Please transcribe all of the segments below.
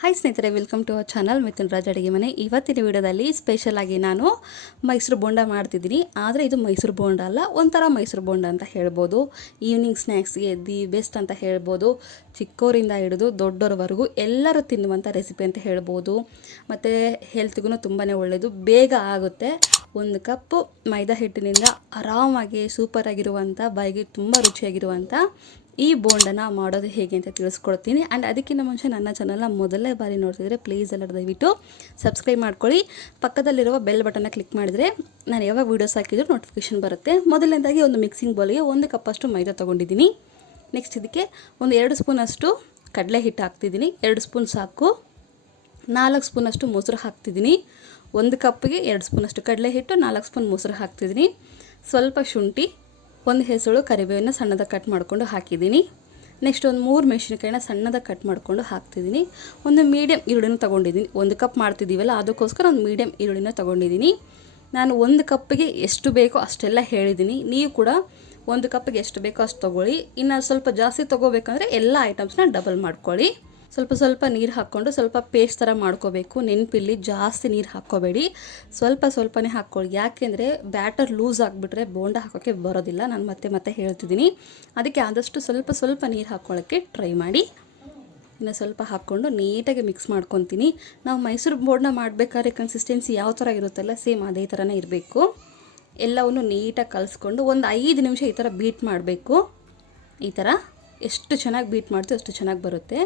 Hi ಸ್ನೇಹಿತರೆ, welcome to our channel Mithun Raj ಅಡುಗೆ ಮನೆ. ಇವತ್ತಿನ ವಿಡಿಯೋದಲ್ಲಿ ಸ್ಪೆಷಲ್ ಆಗಿ ನಾನು ಮೈಸೂರು ಬೋಂಡ ಮಾಡ್ತಿದ್ದೀನಿ. ಆದರೆ ಇದು ಮೈಸೂರು ಬೋಂಡ ಅಲ್ಲ, ಒಂಥರ ಮೈಸೂರು ಬೋಂಡ ಅಂತ ಹೇಳ್ಬೋದು. ಈವ್ನಿಂಗ್ ಸ್ನ್ಯಾಕ್ಸ್ಗೆ ದಿ ಬೆಸ್ಟ್ ಅಂತ ಹೇಳ್ಬೋದು. ಚಿಕ್ಕವರಿಂದ ಹಿಡಿದು ದೊಡ್ಡವರವರೆಗೂ ಎಲ್ಲರೂ ತಿನ್ನುವಂಥ ರೆಸಿಪಿ ಅಂತ ಹೇಳ್ಬೋದು. ಮತ್ತು ಹೆಲ್ತ್ಗೂ ತುಂಬಾ ಒಳ್ಳೆಯದು, ಬೇಗ ಆಗುತ್ತೆ. ಒಂದು ಕಪ್ಪು ಮೈದಾ ಹಿಟ್ಟಿನಿಂದ ಆರಾಮಾಗಿ ಸೂಪರಾಗಿರುವಂಥ, ಬಾಯಿಗೆ ತುಂಬ ರುಚಿಯಾಗಿರುವಂಥ ಈ ಬೋಂಡನ ಮಾಡೋದು ಹೇಗೆ ಅಂತ ತಿಳಿಸ್ಕೊಡ್ತೀನಿ. ಆ್ಯಂಡ್ ಅದಕ್ಕಿಂತ ಮುಂಚೆ ನನ್ನ ಚಾನಲ್ನ ಮೊದಲನೇ ಬಾರಿ ನೋಡ್ತಿದ್ರೆ ಪ್ಲೀಸ್ ಎಲ್ಲರೂ ದಯವಿಟ್ಟು ಸಬ್ಸ್ಕ್ರೈಬ್ ಮಾಡ್ಕೊಳ್ಳಿ. ಪಕ್ಕದಲ್ಲಿರುವ ಬೆಲ್ ಬಟನ್ನ ಕ್ಲಿಕ್ ಮಾಡಿದರೆ ನಾನು ಯಾವಾಗ ವೀಡಿಯೋಸ್ ಹಾಕಿದ್ರು ನೋಟಿಫಿಕೇಷನ್ ಬರುತ್ತೆ. ಮೊದಲನೇದಾಗಿ ಒಂದು ಮಿಕ್ಸಿಂಗ್ ಬೌಲಿಗೆ 1 ಕಪ್ಪಷ್ಟು ಮೈದಾ ತೊಗೊಂಡಿದ್ದೀನಿ. ನೆಕ್ಸ್ಟ್ ಇದಕ್ಕೆ ಒಂದು 2 ಸ್ಪೂನಷ್ಟು ಕಡಲೆ ಹಿಟ್ಟು ಹಾಕ್ತಿದ್ದೀನಿ. 2 ಸ್ಪೂನ್ ಸಾಕು. 4 ಸ್ಪೂನಷ್ಟು ಮೊಸರು ಹಾಕ್ತಿದ್ದೀನಿ. 1 ಕಪ್ಪಿಗೆ 2 ಸ್ಪೂನಷ್ಟು ಕಡಲೆ ಹಿಟ್ಟು, 4 ಸ್ಪೂನ್ ಮೊಸರು ಹಾಕ್ತಿದ್ದೀನಿ. ಸ್ವಲ್ಪ ಶುಂಠಿ, 1 ಹೆಸರು ಕರಿಬೇವನ್ನ ಸಣ್ಣದಾಗಿ ಕಟ್ ಮಾಡಿಕೊಂಡು ಹಾಕಿದ್ದೀನಿ. ನೆಕ್ಸ್ಟ್ ಒಂದು 3 ಮೆಣಸಿನಕಾಯಿನ ಸಣ್ಣದಾಗಿ ಕಟ್ ಮಾಡಿಕೊಂಡು ಹಾಕ್ತಿದ್ದೀನಿ. ಒಂದು ಮೀಡಿಯಮ್ ಈರುಳ್ಳಿನ ತೊಗೊಂಡಿದ್ದೀನಿ. 1 ಕಪ್ ಮಾಡ್ತಿದ್ದೀವಲ್ಲ, ಅದಕ್ಕೋಸ್ಕರ ಒಂದು ಮೀಡಿಯಮ್ ಈರುಳ್ಳಿನ ತೊಗೊಂಡಿದ್ದೀನಿ. ನಾನು 1 ಕಪ್ಪಿಗೆ ಎಷ್ಟು ಬೇಕೋ ಅಷ್ಟೆಲ್ಲ ಹೇಳಿದ್ದೀನಿ. ನೀವು ಕೂಡ 1 ಕಪ್ಪಿಗೆ ಎಷ್ಟು ಬೇಕೋ ಅಷ್ಟು ತೊಗೊಳ್ಳಿ. ಇನ್ನು ಸ್ವಲ್ಪ ಜಾಸ್ತಿ ತೊಗೋಬೇಕಂದ್ರೆ ಎಲ್ಲ ಐಟಮ್ಸ್ನ ಡಬಲ್ ಮಾಡ್ಕೊಳ್ಳಿ. ಸ್ವಲ್ಪ ನೀರು ಹಾಕ್ಕೊಂಡು ಸ್ವಲ್ಪ ಪೇಸ್ಟ್ ಥರ ಮಾಡ್ಕೋಬೇಕು. ನೆನಪಿಲ್ಲಿ, ಜಾಸ್ತಿ ನೀರು ಹಾಕ್ಕೋಬೇಡಿ, ಸ್ವಲ್ಪನೇ ಹಾಕ್ಕೊಳ್ಳಿ. ಯಾಕೆಂದರೆ ಬ್ಯಾಟರ್ ಲೂಸ್ ಆಗಿಬಿಟ್ರೆ ಬೋಂಡ ಹಾಕೋಕ್ಕೆ ಬರೋದಿಲ್ಲ. ನಾನು ಮತ್ತೆ ಹೇಳ್ತಿದ್ದೀನಿ. ಅದಕ್ಕೆ ಆದಷ್ಟು ಸ್ವಲ್ಪ ನೀರು ಹಾಕ್ಕೊಳ್ಳೋಕ್ಕೆ ಟ್ರೈ ಮಾಡಿ. ಇನ್ನು ಸ್ವಲ್ಪ ಹಾಕ್ಕೊಂಡು ನೀಟಾಗಿ ಮಿಕ್ಸ್ ಮಾಡ್ಕೊತೀನಿ. ನಾವು ಮೈಸೂರು ಬೋಂಡ ಮಾಡಬೇಕಾದ್ರೆ ಕನ್ಸಿಸ್ಟೆನ್ಸಿ ಯಾವ ಥರ ಇರುತ್ತಲ್ಲ, ಸೇಮ್ ಅದೇ ಥರನೇ ಇರಬೇಕು. ಎಲ್ಲವನ್ನು ನೀಟಾಗಿ ಕಲಿಸ್ಕೊಂಡು ಒಂದು 5 ನಿಮಿಷ ಈ ಥರ ಬೀಟ್ ಮಾಡಬೇಕು. ಈ ಥರ ಎಷ್ಟು ಚೆನ್ನಾಗಿ ಬೀಟ್ ಮಾಡ್ತೀವಿ ಅಷ್ಟು ಚೆನ್ನಾಗಿ ಬರುತ್ತೆ.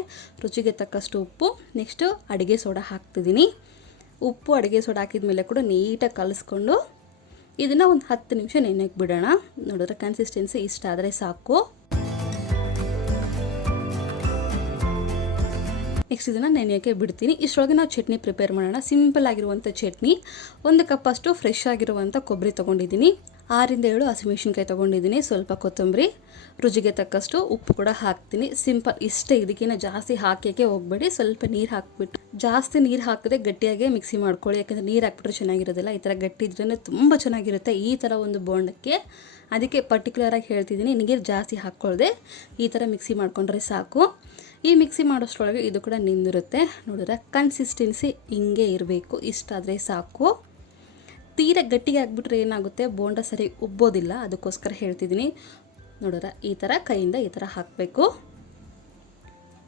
ರುಚಿಗೆ ತಕ್ಕಷ್ಟು ಉಪ್ಪು, ನೆಕ್ಸ್ಟು ಅಡುಗೆ ಸೋಡಾ ಹಾಕ್ತಿದ್ದೀನಿ. ಉಪ್ಪು ಅಡುಗೆ ಸೋಡಾ ಹಾಕಿದ ಮೇಲೆ ಕೂಡ ನೀಟಾಗಿ ಕಲಿಸ್ಕೊಂಡು ಇದನ್ನು ಒಂದು 10 ನಿಮಿಷ ನೆನೆಯಕ್ಕೆ ಬಿಡೋಣ. ನೋಡಿದ್ರೆ ಕನ್ಸಿಸ್ಟೆನ್ಸಿ ಇಷ್ಟ ಆದರೆ ಸಾಕು. ನೆಕ್ಸ್ಟ್ ಇದನ್ನು ನೆನೆಯೋಕ್ಕೆ ಬಿಡ್ತೀನಿ. ಇಷ್ಟರೊಳಗೆ ನಾವು ಚಟ್ನಿ ಪ್ರಿಪೇರ್ ಮಾಡೋಣ. ಸಿಂಪಲ್ ಆಗಿರುವಂಥ ಚಟ್ನಿ. 1 ಕಪ್ಪಷ್ಟು ಫ್ರೆಶ್ ಆಗಿರುವಂಥ ಕೊಬ್ಬರಿ ತೊಗೊಂಡಿದ್ದೀನಿ. 6-7 ಹಸಿಮೆಣಸಿನ್ಕಾಯಿ ತೊಗೊಂಡಿದ್ದೀನಿ. ಸ್ವಲ್ಪ ಕೊತ್ತಂಬರಿ, ರುಚಿಗೆ ತಕ್ಕಷ್ಟು ಉಪ್ಪು ಕೂಡ ಹಾಕ್ತೀನಿ. ಸಿಂಪಲ್ ಇಷ್ಟೇ. ಇದಕ್ಕಿಂತ ಜಾಸ್ತಿ ಹಾಕೋಕ್ಕೆ ಹೋಗಬೇಡಿ. ಸ್ವಲ್ಪ ನೀರು ಹಾಕ್ಬಿಟ್ಟು, ಜಾಸ್ತಿ ನೀರು ಹಾಕಿದ್ರೆ ಗಟ್ಟಿಯಾಗಿ ಮಿಕ್ಸಿ ಮಾಡ್ಕೊಳ್ಳಿ. ಯಾಕಂದರೆ ನೀರು ಹಾಕ್ಬಿಟ್ರೆ ಚೆನ್ನಾಗಿರೋದಿಲ್ಲ. ಈ ಥರ ಗಟ್ಟಿ ಇದ್ರೇ ತುಂಬ ಚೆನ್ನಾಗಿರುತ್ತೆ ಈ ಥರ ಒಂದು ಬೋಂಡಕ್ಕೆ. ಅದಕ್ಕೆ ಪರ್ಟಿಕ್ಯುಲರಾಗಿ ಹೇಳ್ತಿದ್ದೀನಿ, ನೀರು ಜಾಸ್ತಿ ಹಾಕ್ಕೊಳ್ಳದೆ ಈ ಥರ ಮಿಕ್ಸಿ ಮಾಡ್ಕೊಂಡ್ರೆ ಸಾಕು. ಈ ಮಿಕ್ಸಿ ಮಾಡೋಷ್ಟ್ರೊಳಗೆ ಇದು ಕೂಡ ನಿಂದಿರುತ್ತೆ. ನೋಡಿದ್ರೆ ಕನ್ಸಿಸ್ಟೆನ್ಸಿ ಹಿಂಗೆ ಇರಬೇಕು. ಇಷ್ಟಾದರೆ ಸಾಕು. ತೀರಾ ಗಟ್ಟಿಗೆ ಆಗಿಬಿಟ್ರೆ ಏನಾಗುತ್ತೆ, ಬೋಂಡ ಸರಿ ಉಬ್ಬೋದಿಲ್ಲ. ಅದಕ್ಕೋಸ್ಕರ ಹೇಳ್ತಿದ್ದೀನಿ. ನೋಡಿದ್ರೆ ಈ ಥರ ಕೈಯಿಂದ ಈ ಥರ ಹಾಕಬೇಕು.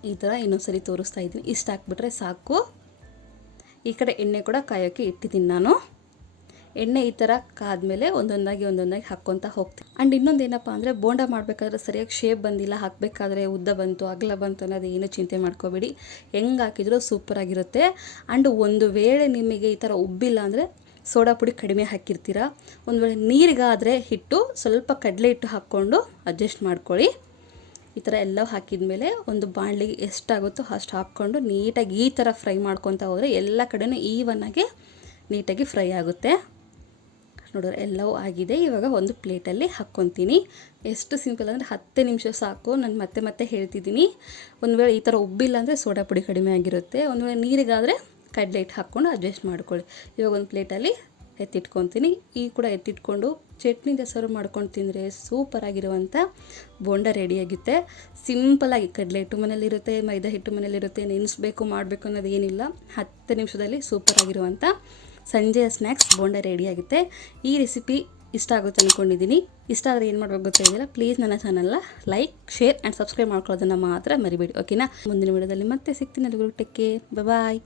ಈ ಥರ ಇನ್ನೊಂದು ಸರಿ ತೋರಿಸ್ತಾ ಇದ್ದೀನಿ. ಇಷ್ಟು ಹಾಕ್ಬಿಟ್ರೆ ಸಾಕು. ಈ ಕಡೆ ಎಣ್ಣೆ ಕೂಡ ಕಾಯೋಕ್ಕೆ ಇಟ್ಟಿದ್ದೀನಿ ನಾನು. ಎಣ್ಣೆ ಈ ಥರ ಕಾದ್ಮೇಲೆ ಒಂದೊಂದಾಗಿ ಹಾಕ್ಕೊತಾ ಹೋಗ್ತೀನಿ. ಆ್ಯಂಡ್ ಇನ್ನೊಂದು ಏನಪ್ಪ ಅಂದರೆ, ಬೋಂಡ ಮಾಡಬೇಕಾದ್ರೆ ಸರಿಯಾಗಿ ಶೇಪ್ ಬಂದಿಲ್ಲ, ಹಾಕಬೇಕಾದ್ರೆ ಉದ್ದ ಬಂತು ಅಗಲ ಬಂತು ಅನ್ನೋದು ಏನು ಚಿಂತೆ ಮಾಡ್ಕೋಬೇಡಿ. ಹೆಂಗೆ ಹಾಕಿದ್ರೂ ಸೂಪರಾಗಿರುತ್ತೆ. ಆ್ಯಂಡ್ ಒಂದು ವೇಳೆ ನಿಮಗೆ ಈ ಥರ ಉಬ್ಬಿಲ್ಲ ಅಂದರೆ ಸೋಡಾ ಪುಡಿ ಕಡಿಮೆ ಹಾಕಿರ್ತೀರ. ಒಂದು ವೇಳೆ ನೀರಿಗಾದರೆ ಹಿಟ್ಟು ಸ್ವಲ್ಪ ಕಡಲೆ ಹಿಟ್ಟು ಹಾಕ್ಕೊಂಡು ಅಡ್ಜಸ್ಟ್ ಮಾಡ್ಕೊಳ್ಳಿ. ಈ ಥರ ಎಲ್ಲ ಹಾಕಿದ ಮೇಲೆ ಒಂದು ಬಾಣಲಿಗೆ ಎಷ್ಟಾಗುತ್ತೋ ಅಷ್ಟು ಹಾಕ್ಕೊಂಡು ನೀಟಾಗಿ ಈ ಥರ ಫ್ರೈ ಮಾಡ್ಕೊತಾ ಹೋದರೆ ಎಲ್ಲ ಕಡೆಯೂ ಈವನ್ನಾಗಿ ನೀಟಾಗಿ ಫ್ರೈ ಆಗುತ್ತೆ. ನೋಡಿದ್ರೆ ಎಲ್ಲವೂ ಆಗಿದೆ. ಇವಾಗ ಒಂದು ಪ್ಲೇಟಲ್ಲಿ ಹಾಕ್ಕೊತೀನಿ. ಎಷ್ಟು ಸಿಂಪಲ್ ಅಂದರೆ 10 ನಿಮಿಷ ಸಾಕು. ನಾನು ಮತ್ತೆ ಹೇಳ್ತಿದ್ದೀನಿ. ಒಂದು ವೇಳೆ ಈ ಥರ ಉಬ್ಬಿಲ್ಲ ಅಂದರೆ ಸೋಡಾ ಪುಡಿ ಕಡಿಮೆ ಆಗಿರುತ್ತೆ. ಒಂದು ವೇಳೆ ನೀರಿಗಾದರೆ ಕಡಲೆ ಹಿಟ್ಟು ಹಾಕ್ಕೊಂಡು ಅಡ್ಜಸ್ಟ್ ಮಾಡ್ಕೊಳ್ಳಿ. ಇವಾಗ ಒಂದು ಪ್ಲೇಟಲ್ಲಿ ಎತ್ತಿಟ್ಕೊತೀನಿ. ಈ ಕೂಡ ಎತ್ತಿಟ್ಕೊಂಡು ಚಟ್ನಿಗೆ ಸರ್ವ್ ಮಾಡ್ಕೊಂಡು ತಿಂದರೆ ಸೂಪರಾಗಿರುವಂಥ ಬೋಂಡ ರೆಡಿಯಾಗುತ್ತೆ. ಸಿಂಪಲಾಗಿ ಕಡಲೆ ಹಿಟ್ಟು ಮನೇಲಿರುತ್ತೆ, ಮೈದಾ ಹಿಟ್ಟು ಮನೇಲಿರುತ್ತೆ, ನೆನೆಸ್ಬೇಕು ಮಾಡಬೇಕು ಅನ್ನೋದು ಏನಿಲ್ಲ. 10 ನಿಮಿಷದಲ್ಲಿ ಸೂಪರಾಗಿರುವಂಥ ಸಂಜೆಯ ಸ್ನ್ಯಾಕ್ಸ್ ಬೋಂಡ ರೆಡಿಯಾಗುತ್ತೆ. ಈ ರೆಸಿಪಿ ಇಷ್ಟ ಆಗುತ್ತೆ ಅಂದ್ಕೊಂಡಿದ್ದೀನಿ. ಇಷ್ಟ ಆದರೆ ಏನು ಮಾಡಬೇಕು ಗೊತ್ತಾಗಿಲ್ಲ, ಪ್ಲೀಸ್ ನನ್ನ ಚಾನಲ್ನ ಲೈಕ್, ಶೇರ್ ಆ್ಯಂಡ್ ಸಬ್ಸ್ಕ್ರೈಬ್ ಮಾಡ್ಕೊಳ್ಳೋದನ್ನು ಮಾತ್ರ ಮರಿಬೇಡಿ. ಓಕೆನಾ? ಮುಂದಿನ ವಿಡಿಯೋದಲ್ಲಿ ಮತ್ತೆ ಸಿಗ್ತೀನಿ. ಎಲ್ಲರಿಗೂ ಟೇಕ್ ಕೇರ್, ಬಾಯ್.